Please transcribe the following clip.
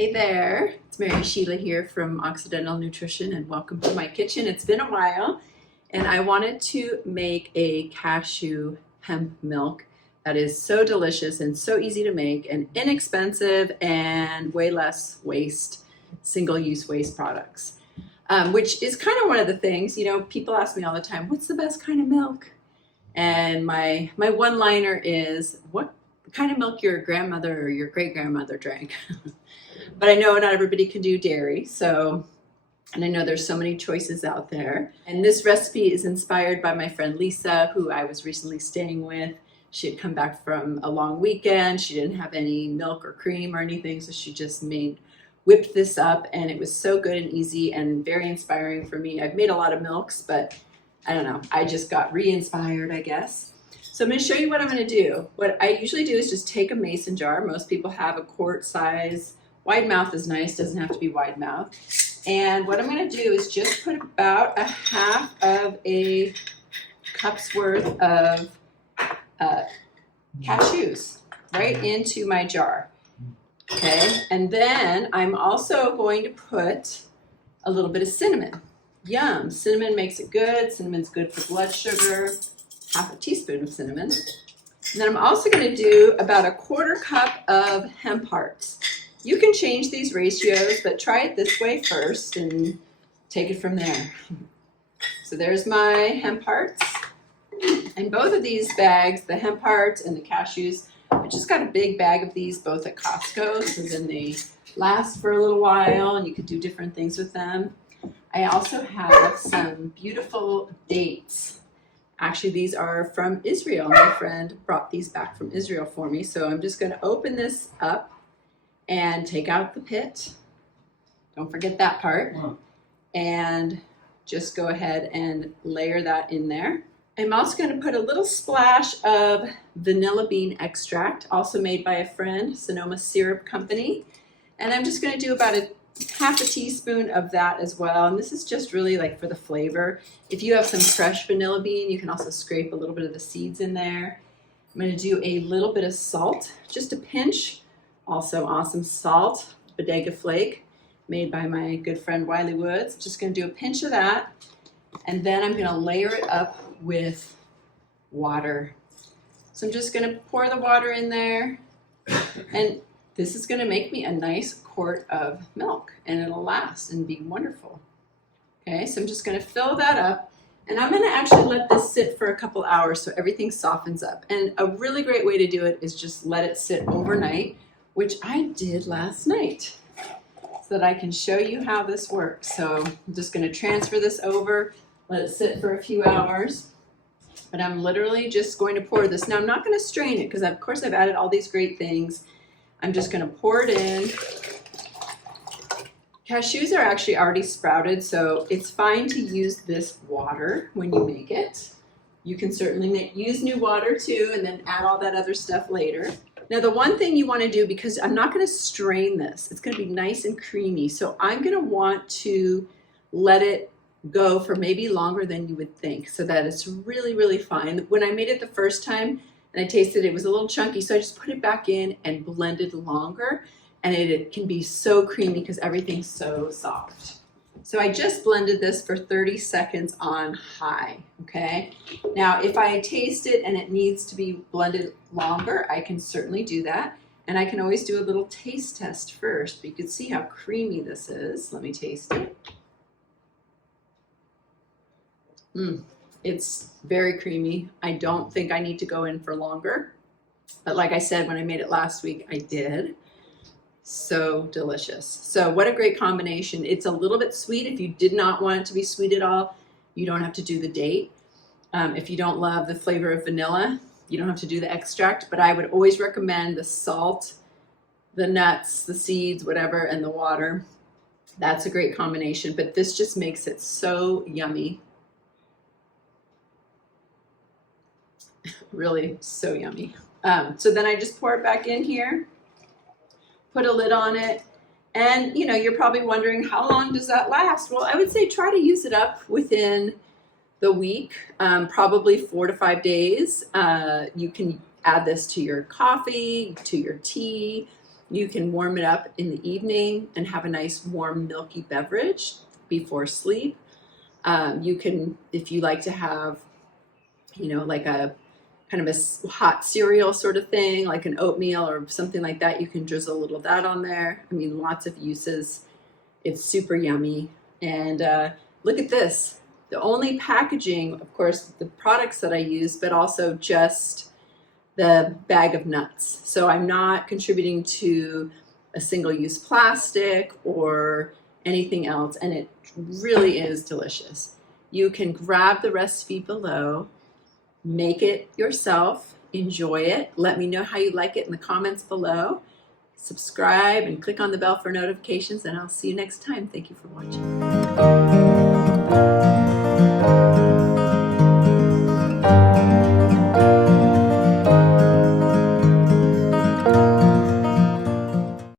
Hey there, it's Mary Sheila here from Occidental Nutrition and welcome to my kitchen. It's been a while and I wanted to make a cashew hemp milk that is so delicious and so easy to make and inexpensive and way less waste, single-use waste products. Which is kind of one of the things, people ask me all the time, what's the best kind of milk? And my one-liner is, what kind of milk your grandmother or your great-grandmother drank? But I know not everybody can do dairy, and I know there's so many choices out there. And this recipe is inspired by my friend Lisa, who I was recently staying with. She had come back from a long weekend. She didn't have any milk or cream or anything, so she just whipped this up, and it was so good and easy and very inspiring for me. I've made a lot of milks, but I don't know, I just got re-inspired, I guess. So I'm going to show you what I'm going to do. What I usually do is just take a mason jar. Most people have a quart size. Wide mouth is nice, doesn't have to be wide mouth. And what I'm going to do is just put about a half of a cup's worth of cashews right into my jar. Okay, and then I'm also going to put a little bit of cinnamon. Yum, cinnamon makes it good. Cinnamon's good for blood sugar. Half a teaspoon of cinnamon. And then I'm also going to do about a quarter cup of hemp hearts. You can change these ratios, but try it this way first and take it from there. So there's my hemp hearts. And both of these bags, the hemp hearts and the cashews, I just got a big bag of these both at Costco, so then they last for a little while and you can do different things with them. I also have some beautiful dates. Actually, these are from Israel. My friend brought these back from Israel for me. So I'm just going to open this up and take out the pit. Don't forget that part. And just go ahead and layer that in there. I'm also going to put a little splash of vanilla bean extract, also made by a friend, Sonoma Syrup Company. And I'm just going to do about half a teaspoon of that as well. And this is just really like for the flavor. If you have some fresh vanilla bean, you can also scrape a little bit of the seeds in there. I'm going to do a little bit of salt, just a pinch. Also awesome salt, bodega flake, made by my good friend Wiley Woods. Just going to do a pinch of that. And then I'm going to layer it up with water. So I'm just going to pour the water in there. And this is going to make me a nice quart of milk. And it'll last and be wonderful. Okay, so I'm just going to fill that up. And I'm going to actually let this sit for a couple hours so everything softens up. And a really great way to do it is just let it sit overnight, which I did last night, so that I can show you how this works. So I'm just going to transfer this over, let it sit for a few hours, but I'm literally just going to pour this. Now I'm not going to strain it because of course I've added all these great things. I'm just going to pour it in. Cashews are actually already sprouted, so it's fine to use this water when you make it. You can certainly use new water too and then add all that other stuff later. Now the one thing you want to do, because I'm not going to strain this, it's going to be nice and creamy, so I'm going to want to let it go for maybe longer than you would think so that it's really, really fine. When I made it the first time and I tasted it, it was a little chunky, so I just put it back in and blended longer, and it can be so creamy because everything's so soft. So I just blended this for 30 seconds on high, okay? Now, if I taste it and it needs to be blended longer, I can certainly do that. And I can always do a little taste test first. But you can see how creamy this is. Let me taste it. It's very creamy. I don't think I need to go in for longer. But like I said, when I made it last week, I did. So delicious. So what a great combination. It's a little bit sweet. If you did not want it to be sweet at all, you don't have to do the date. If you don't love the flavor of vanilla, you don't have to do the extract, but I would always recommend the salt, the nuts, the seeds, whatever, and the water. That's a great combination, but this just makes it so yummy. Really so yummy. So then I just pour it back in here. Put a lid on it, and you're probably wondering, how long does that last? Well, I would say try to use it up within the week, probably 4 to 5 days. You can add this to your coffee, to your tea. You can warm it up in the evening and have a nice warm milky beverage before sleep. You can, if you like to have, like a kind of a hot cereal sort of thing, like an oatmeal or something like that, you can drizzle a little of that on there. I mean, lots of uses. It's super yummy. And look at this. The only packaging, of course, the products that I use, but also just the bag of nuts. So I'm not contributing to a single-use plastic or anything else, and it really is delicious. You can grab the recipe below, make it yourself, enjoy it. Let me know how you like it in the comments below. Subscribe and click on the bell for notifications, and I'll see you next time. Thank you for watching.